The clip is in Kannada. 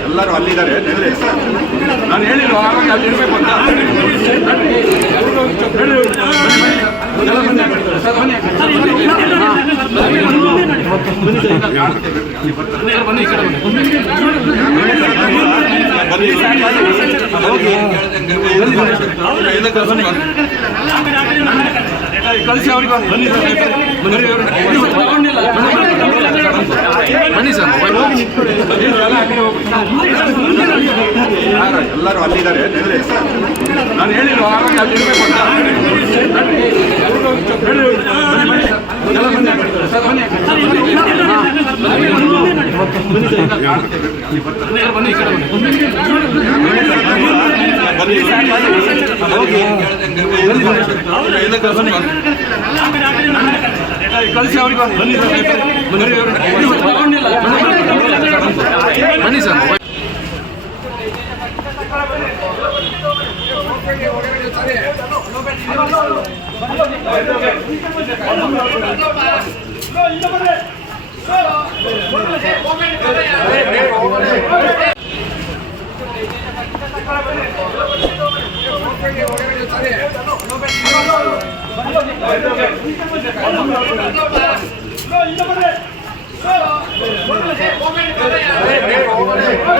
ಎಲ್ಲರೂ ಅಲ್ಲಿದ್ದಾರೆ. ನಾನು ಹೇಳಿಲ್ಲ ಆವಾಗ ಅಲ್ಲಿ ಇರಬೇಕು ಅಂತ. ಕಳಿಸಿ ಅವ್ರಿಗೆ. ಬನ್ನಿ. ಬನ್ನಿ. ಎಲ್ಲರೂ ಅಲ್ಲಿದ್ದಾರೆ. ನಾನು ಹೇಳಿಲ್ಲ ಆವಾಗ ಅಲ್ಲಿ ಇರ್ಬೇಕು ಅಂತ ಬನ್ನಿ ಕಳಿಸಿ ಅವ್ರಿಗೆ ಬನ್ನಿ Hey, hey.